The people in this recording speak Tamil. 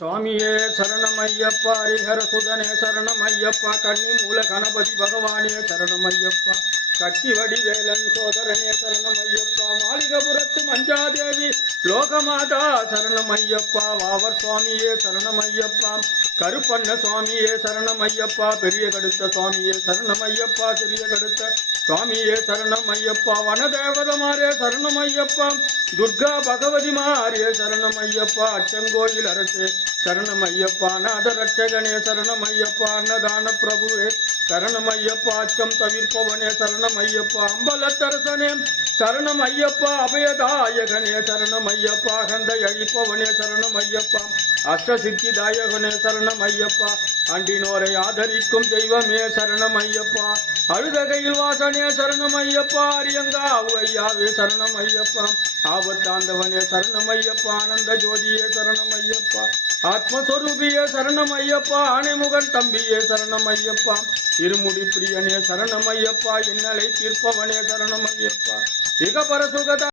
சுவாமியே சரணமையப்பா, ஹரிஹர சுதனே சரணமையப்பா, கன்னி மூல கணபதி பகவானே சரணமையப்பா, சக்தி வடிவேலன் சோதரனே சரணமையப்பா, மாளிகபுரத்து மஞ்சாதேவி லோகமாதா சரணமையப்பா, வாவர் சுவாமியே சரணமையப்பா, கருப்பண்ண சுவாமியே சரணமையப்பா, பெரிய கடுத்த சுவாமியே சரணமையப்பா, சிறிய கடுத்த சுவாமியே சரணமையப்பா, வனதேவதமாரே சரணமையப்பா, துர்கா பகவதி மாரே சரணமையப்பா, அச்சங்கோயில் அரசே சரணமையப்பா, நாதரட்சகனே சரணமையப்பா, அன்னதான பிரபுவே சரணமையப்பா, அச்சம் தவிர்ப்பவனே சரணமையப்பா, அம்பலத்தரசனே சரணமையப்பா, அபயதாயகனே சரணமையப்பா, அகந்தை அழிப்பவனே சரணமையப்பா, அஷ்டசித்திதாயகனே சரணமையப்பா, அண்டினோரை ஆதரிக்கும் தெய்வமே சரணமையப்பா, அழுதகையில் வாசனே சரணமையப்பா, அரியங்கா ஐயாவே சரணமையப்பா, ஆபத்தாந்தவனே சரணமையப்பா, ஆனந்த ஜோதியே சரணமையப்பா, ஆத்மஸ்வரூபியே சரணமையப்பா, ஆணைமுகன் தம்பியே சரணமையப்பா, இருமுடி பிரியனே சரணமையப்பா, இன்னலை தீர்ப்பவனே சரணமையப்பா, இகபர சுகதா